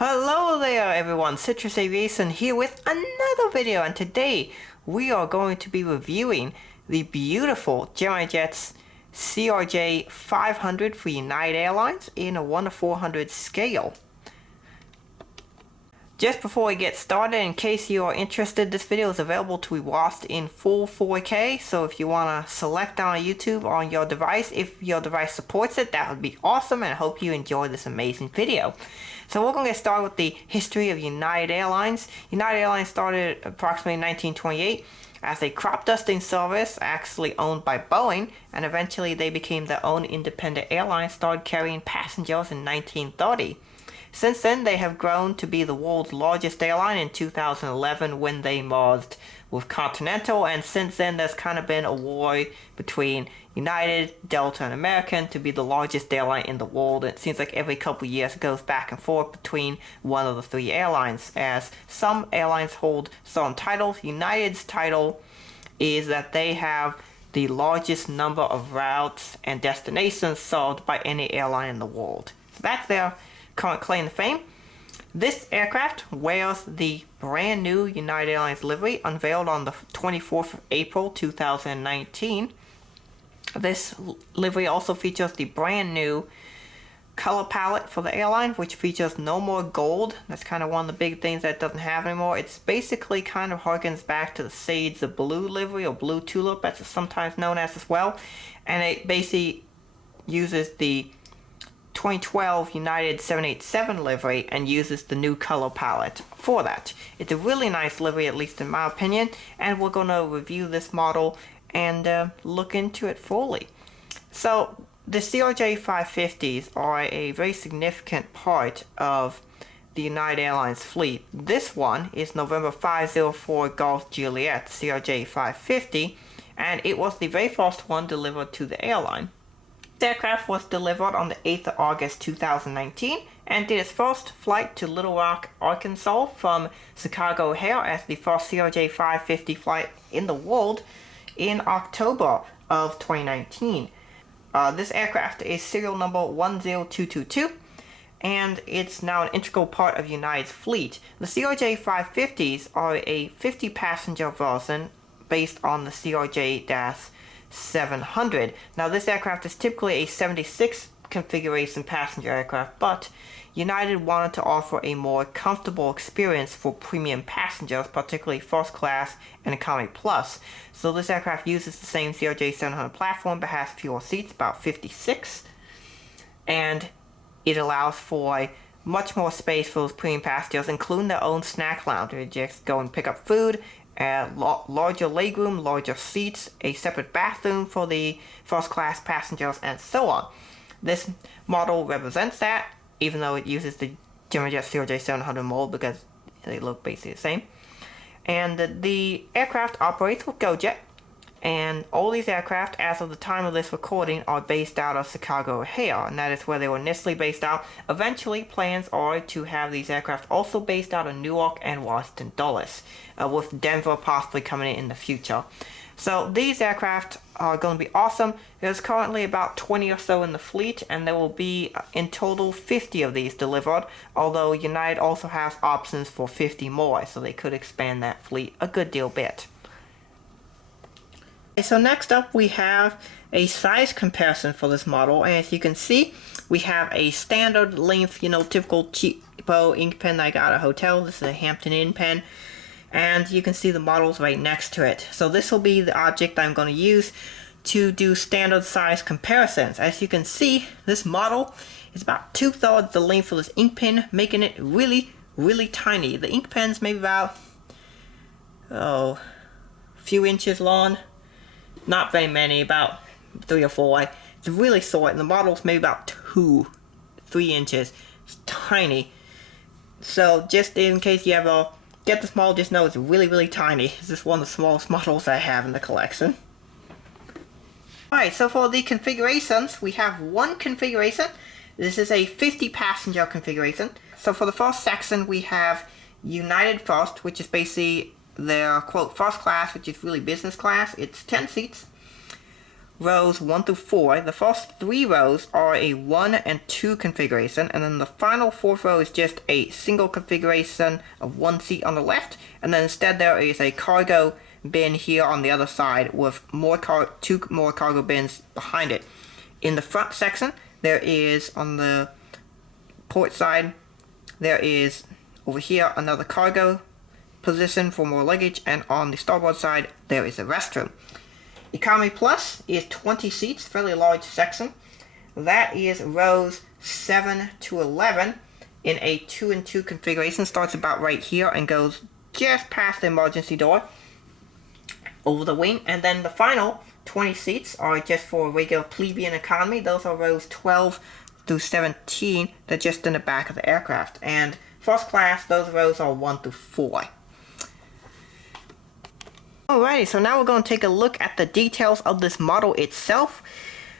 Hello there everyone, Citrus Aviation here with another video, and today we are going to be reviewing the beautiful Gemini Jets CRJ550 for United Airlines in a 1:400 scale. Just before we get started, in case you are interested, this video is available to be watched in full 4K, so if you want to select on YouTube on your device, if your device supports it, that would be awesome, and I hope you enjoy this amazing video. So we're going to get started with the history of United Airlines. United Airlines started approximately in 1928 as a crop dusting service actually owned by Boeing, and eventually they became their own independent airline, started carrying passengers in 1930. Since then, they have grown to be the world's largest airline in 2011 when they merged with Continental, and since then there's kind of been a war between United, Delta, and American to be the largest airline in the world. It seems like every couple of years it goes back and forth between one of the three airlines, as some airlines hold certain titles. United's title is that they have the largest number of routes and destinations served by any airline in the world. So that's their current claim to fame. This aircraft wears the brand new United Airlines livery, unveiled on the 24th of April 2019. This livery also features the brand new color palette for the airline, which features no more gold. That's kind of one of the big things that it doesn't have anymore. It's basically kind of harkens back to the Shades of Blue livery, or Blue Tulip as it's sometimes known as well. And it basically uses the 2012 United 787 livery and uses the new color palette for that. It's a really nice livery, at least in my opinion, and we're going to review this model and look into it fully. So the CRJ550s are a very significant part of the United Airlines fleet. This one is November 504 Golf Juliet CRJ550, and it was the very first one delivered to the airline. This aircraft was delivered on the 8th of August 2019 and did its first flight to Little Rock, Arkansas from Chicago O'Hare as the first CRJ550 flight in the world in October of 2019. This aircraft is serial number 10222, and it's now an integral part of United's fleet. The CRJ550s are a 50-passenger version based on the CRJ-700. Now this aircraft is typically a 76 configuration passenger aircraft, but United wanted to offer a more comfortable experience for premium passengers, particularly first class and economy plus. So this aircraft uses the same CRJ700 platform but has fewer seats, about 56, and it allows for much more space for those premium passengers, including their own snack lounge. They just go and pick up food, larger legroom, larger seats, a separate bathroom for the first class passengers, and so on. This model represents that, even though it uses the Gemini Jets CRJ700 mold because they look basically the same. And the aircraft operates with GoJet, and all these aircraft, as of the time of this recording, are based out of Chicago O'Hare, and that is where they were initially based out. Eventually, plans are to have these aircraft also based out of Newark and Washington Dulles, with Denver possibly coming in the future. So these aircraft are going to be awesome. There's currently about 20 or so in the fleet, and there will be in total 50 of these delivered, although United also has options for 50 more, so they could expand that fleet a good deal bit. So next up we have a size comparison for this model, and as you can see, we have a standard length, typical cheapo ink pen I got at a hotel. This is a Hampton Inn pen, and you can see the models right next to it. So this will be the object I'm going to use to do standard size comparisons. As you can see, this model is about 2/3 the length of this ink pen, making it really, really tiny. The ink pen's maybe about, a few inches long. Not very many, about 3 or 4. It's really short, and the model's maybe about 2-3 inches. It's tiny. So just in case you ever get this model, just know it's really, really tiny. This is one of the smallest models I have in the collection. Alright, so for the configurations, we have one configuration. This is a 50-passenger configuration. So for the first section, we have United First, which is basically their, quote, first class, which is really business class. It's 10 seats. rows 1 through 4. The first 3 rows are a 1 and 2 configuration, and then the final 4th row is just a single configuration of 1 seat on the left, and then instead there is a cargo bin here on the other side with two more cargo bins behind it. In the front section, there is, on the port side, there is over here another cargo position for more luggage, and on the starboard side there is a restroom. Economy Plus is 20 seats, fairly large section. That is rows 7 to 11 in a 2 and 2 configuration. Starts about right here and goes just past the emergency door over the wing. And then the final 20 seats are just for regular plebeian economy. Those are rows 12 through 17. They're just in the back of the aircraft. And first class, those rows are 1 through 4. Alrighty, so now we're going to take a look at the details of this model itself.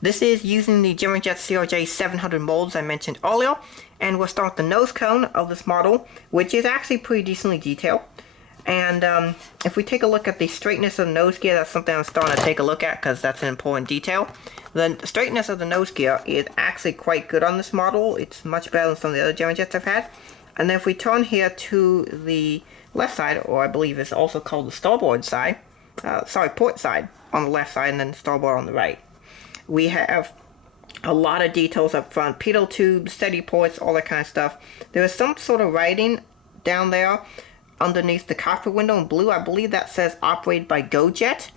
This is using the Gemini Jets CRJ550 molds I mentioned earlier, and we'll start the nose cone of this model, which is actually pretty decently detailed. And if we take a look at the straightness of the nose gear, that's something I'm starting to take a look at because that's an important detail. The straightness of the nose gear is actually quite good on this model. It's much better than some of the other Gemini Jets I've had. And then if we turn here to the left side, or I believe it's also called the starboard side, port side on the left side, and then starboard on the right. We have a lot of details up front, pitot tubes, steady ports, all that kind of stuff. There is some sort of writing down there underneath the cockpit window in blue. I believe that says operated by GoJet.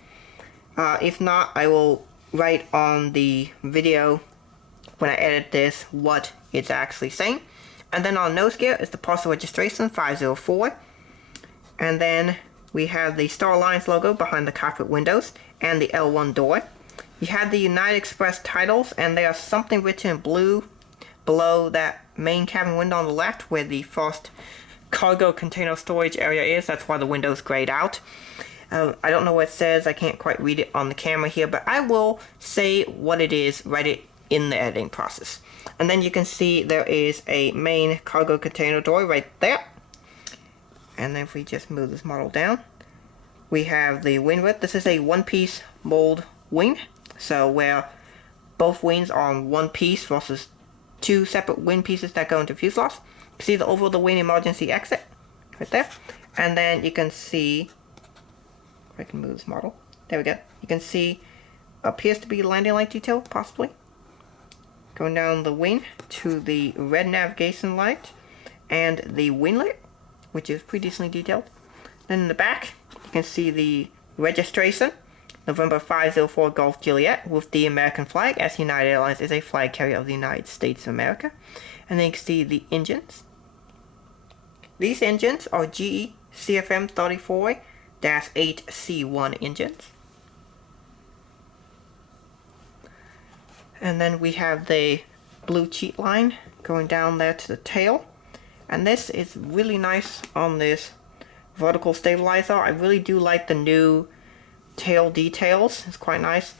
If not, I will write on the video when I edit this what it's actually saying. And then on nose gear is the parcel registration 504. And then we have the Star Alliance logo behind the cockpit windows and the L1 door. You have the United Express titles, and they are something written in blue below that main cabin window on the left where the first cargo container storage area is. That's why the window's grayed out. I don't know what it says. I can't quite read it on the camera here, but I will say what it is, write it in the editing process. And then you can see there is a main cargo container door right there. And then if we just move this model down, we have the wing width. This is a one-piece mold wing, so where both wings are on one piece versus 2 separate wing pieces that go into fuselage. You can see the over the wing emergency exit right there. And then you can see, if I can move this model, there we go. You can see appears to be landing light detail, possibly. Going down the wing to the red navigation light and the winglet, which is pretty decently detailed. Then in the back, you can see the registration, November 504 Golf Juliet, with the American flag, as United Airlines is a flag carrier of the United States of America. And then you can see the engines. These engines are GE CFM 34-8C1 engines. And then we have the blue cheat line going down there to the tail. And this is really nice on this vertical stabilizer. I really do like the new tail details. It's quite nice.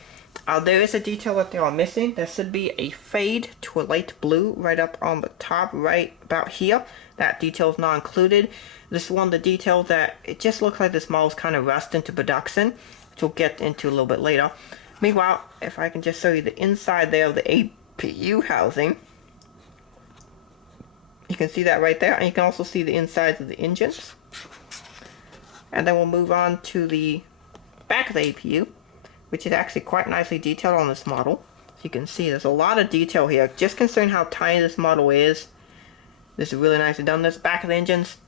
There is a detail that they are missing. There should be a fade to a light blue right up on the top, right about here. That detail is not included. This is one of the details that it just looks like this model is kind of rushed into production, which we'll get into a little bit later. Meanwhile, if I can just show you the inside there of the APU housing, you can see that right there, and you can also see the insides of the engines. And then we'll move on to the back of the APU, which is actually quite nicely detailed on this model. So you can see there's a lot of detail here. Just considering how tiny this model is, this is really nicely done. This back of the engines,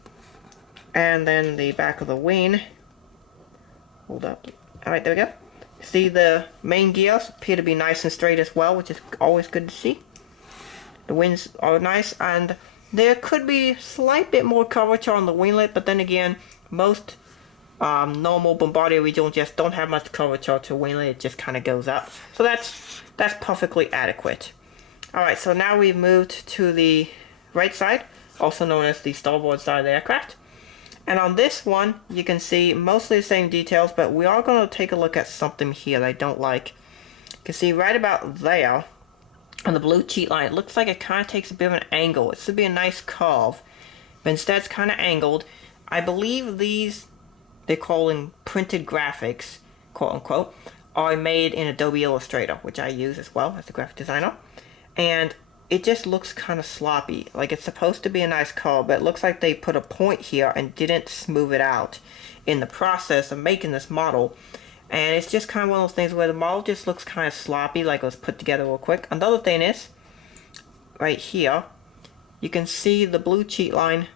and then the back of the wing. Hold up. Alright, there we go. See, the main gears appear to be nice and straight as well, which is always good to see. The wings are nice, and there could be a slight bit more curvature on the winglet, but then again, most normal Bombardier regional jets don't have much curvature to winglet. It just kind of goes up. So that's perfectly adequate. Alright, so now we've moved to the right side, also known as the starboard side of the aircraft. And on this one, you can see mostly the same details, but we are going to take a look at something here that I don't like. You can see right about there, on the blue cheat line, it looks like it kind of takes a bit of an angle. It should be a nice curve, but instead it's kind of angled. I believe these, they're calling printed graphics, quote unquote, are made in Adobe Illustrator, which I use as well as a graphic designer. And it just looks kind of sloppy. Like, it's supposed to be a nice color, but it looks like they put a point here and didn't smooth it out in the process of making this model. And it's just kind of one of those things where the model just looks kind of sloppy, like it was put together real quick. Another thing is, right here, you can see the blue cheat line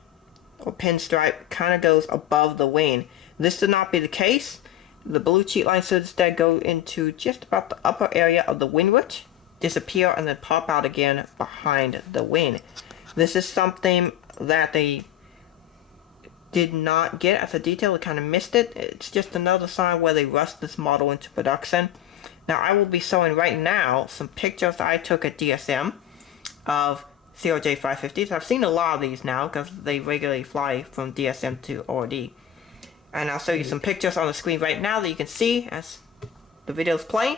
or pinstripe kind of goes above the wing. This should not be the case. The blue cheat line should instead go into just about the upper area of the wing root, disappear, and then pop out again behind the wing. This is something that they did not get as a detail. They kind of missed it. It's just another sign where they rushed this model into production. Now, I will be showing right now some pictures I took at DSM of CRJ550s. I've seen a lot of these now because they regularly fly from DSM to ORD. And I'll show you some pictures on the screen right now that you can see as the video is playing.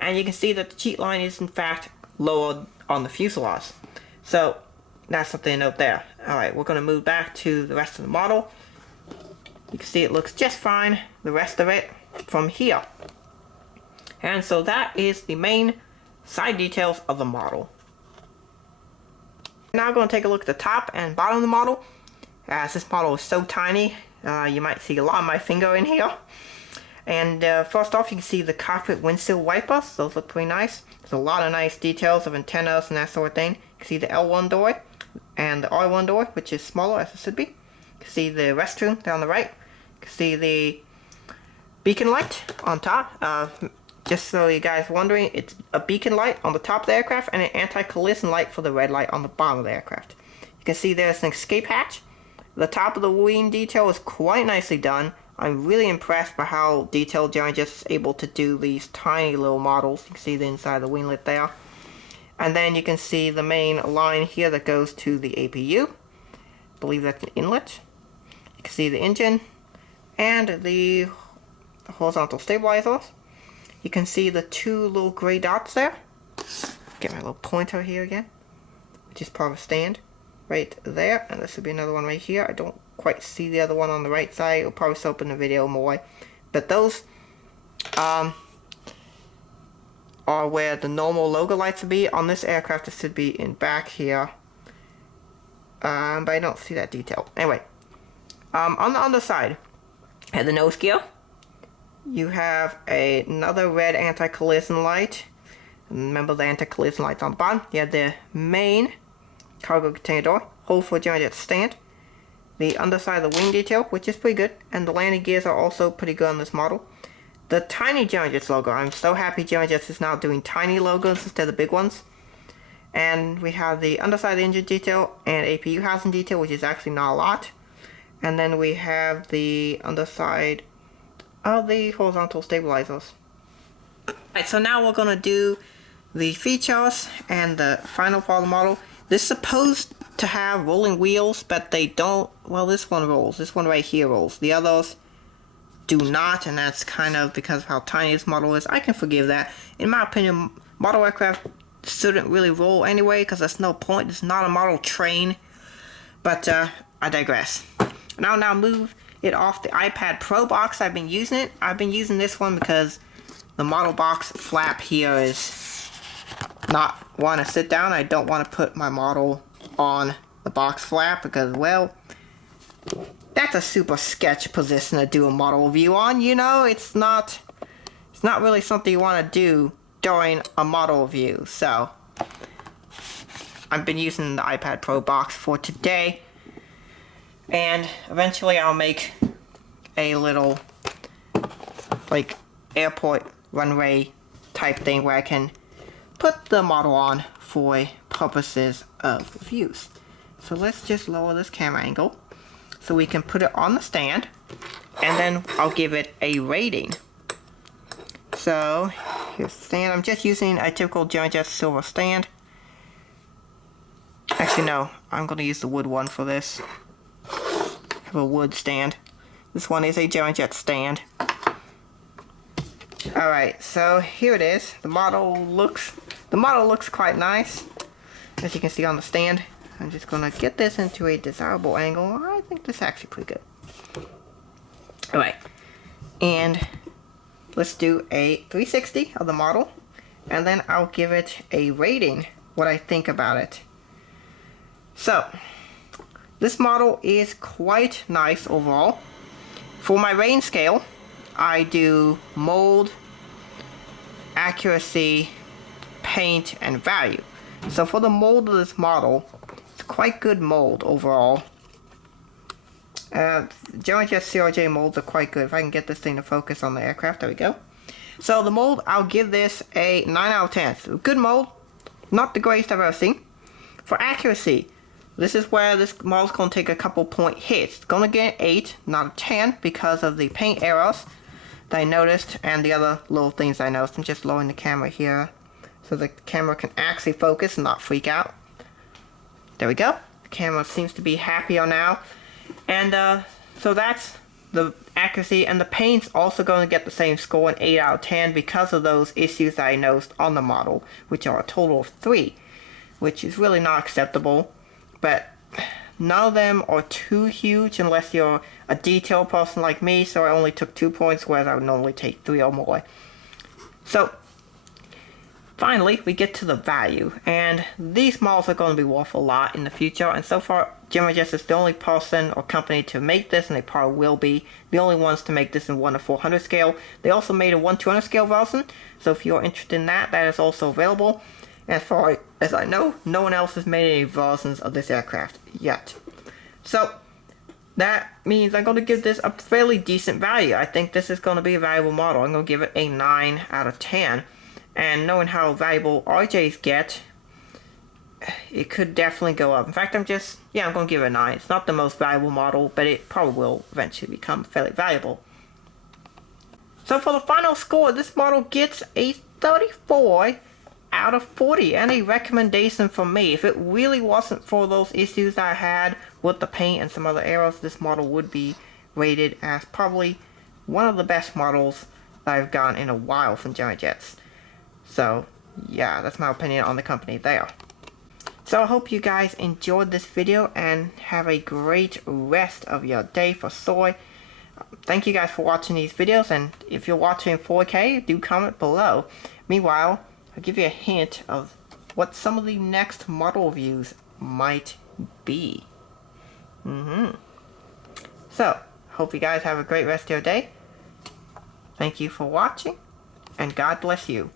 And you can see that the cheat line is in fact lower on the fuselage. So that's something to note there. Alright, we're going to move back to the rest of the model. You can see it looks just fine, the rest of it, from here. And so that is the main side details of the model. Now I'm going to take a look at the top and bottom of the model. As this model is so tiny, you might see a lot of my finger in here. And first off, you can see the cockpit windshield wipers. Those look pretty nice. There's a lot of nice details of antennas and that sort of thing. You can see the L1 door and the R1 door, which is smaller as it should be. You can see the restroom down the right. You can see the beacon light on top. Just so you guys are wondering, it's a beacon light on the top of the aircraft and an anti-collision light for the red light on the bottom of the aircraft. You can see there's an escape hatch. The top of the wing detail is quite nicely done. I'm really impressed by how detailed Gemini Jets is able to do these tiny little models. You can see the inside of the winglet there. And then you can see the main line here that goes to the APU. I believe that's an inlet. You can see the engine and the horizontal stabilizers. You can see the two little gray dots there. Get my little pointer here again, which is part of a stand right there. And there should be another one right here. I don't quite see the other one on the right side. It'll probably show up in the video more. But those are where the normal logo lights would be. On this aircraft, it should be in back here. But I don't see that detail. Anyway, on the underside, at the nose gear, you have another red anti-collision light. Remember the anti-collision lights on the bottom. You have the main cargo container door, hole for Gemini Jets stand. The underside of the wing detail, which is pretty good, and the landing gears are also pretty good on this model. The tiny Gemini Jets logo. I'm so happy Gemini Jets is now doing tiny logos instead of big ones. And we have the underside of the engine detail and APU housing detail, which is actually not a lot. And then we have the underside of the horizontal stabilizers. Alright, so now we're going to do the features and the final part of the model. This is supposed to have rolling wheels, but they don't. Well, this one rolls. This one right here rolls. The others do not, and that's kind of because of how tiny this model is. I can forgive that. In my opinion, model aircraft shouldn't really roll anyway, because there's no point. It's not a model train. But I digress. Now move it off the iPad Pro box. I've been using it. I've been using this one because the model box flap here is not want to sit down. I don't want to put my model on the box flap because, well, that's a super sketch position to do a model review on. You know, it's not really something you want to do during a model review. So I've been using the iPad Pro box for today, and eventually I'll make a little like airport runway type thing where I can put the model on for purposes of reviews. So let's just lower this camera angle so we can put it on the stand, and then I'll give it a rating. So here's the stand. I'm just using a typical Gemini Jets silver stand. Actually no, I'm going to use the wood one for this. I have a wood stand. This one is a Gemini Jets stand. Alright, so here it is. The model looks quite nice, as you can see on the stand. I'm just gonna get this into a desirable angle. I think this is actually pretty good. Alright, and let's do a 360 of the model, and then I'll give it a rating, what I think about it. So, this model is quite nice overall. For my rating scale, I do mold, accuracy, paint, and value. So for the mold of this model, it's quite good mold overall. Gemini Jets CRJ molds are quite good. If I can get this thing to focus on the aircraft, there we go. So the mold, I'll give this a 9 out of 10. So good mold, not the greatest I've ever seen. For accuracy, this is where this model's going to take a couple point hits. It's going to get an 8, not a 10, because of the paint errors that I noticed and the other little things I noticed. I'm just lowering the camera here so the camera can actually focus and not freak out. There we go. The camera seems to be happier now. And so that's the accuracy, and the paint's also going to get the same score, an 8 out of 10, because of those issues that I noticed on the model, which are a total of 3, which is really not acceptable. But none of them are too huge unless you're a detail person like me, so I only took 2 points, whereas I would normally take 3 or more. So finally, we get to the value, and these models are going to be worth a lot in the future, and so far Gemini Jets is the only person or company to make this, and they probably will be the only ones to make this in 1 to 400 scale. They also made a 1 to 200 scale version, so if you're interested in that, that is also available. As far as I know, no one else has made any versions of this aircraft yet. So that means I'm going to give this a fairly decent value. I think this is going to be a valuable model. I'm going to give it a 9 out of 10. And knowing how valuable RJs get, it could definitely go up. In fact, I'm going to give it a 9. It's not the most valuable model, but it probably will eventually become fairly valuable. So for the final score, this model gets a 34 out of 40, and a recommendation from me. If it really wasn't for those issues I had with the paint and some other errors, this model would be rated as probably one of the best models that I've gotten in a while from Gemini Jets. So yeah, that's my opinion on the company there. So I hope you guys enjoyed this video and have a great rest of your day for soy. Thank you guys for watching these videos, and if you're watching in 4K, do comment below. Meanwhile, I'll give you a hint of what some of the next model reviews might be. So, hope you guys have a great rest of your day. Thank you for watching, and God bless you.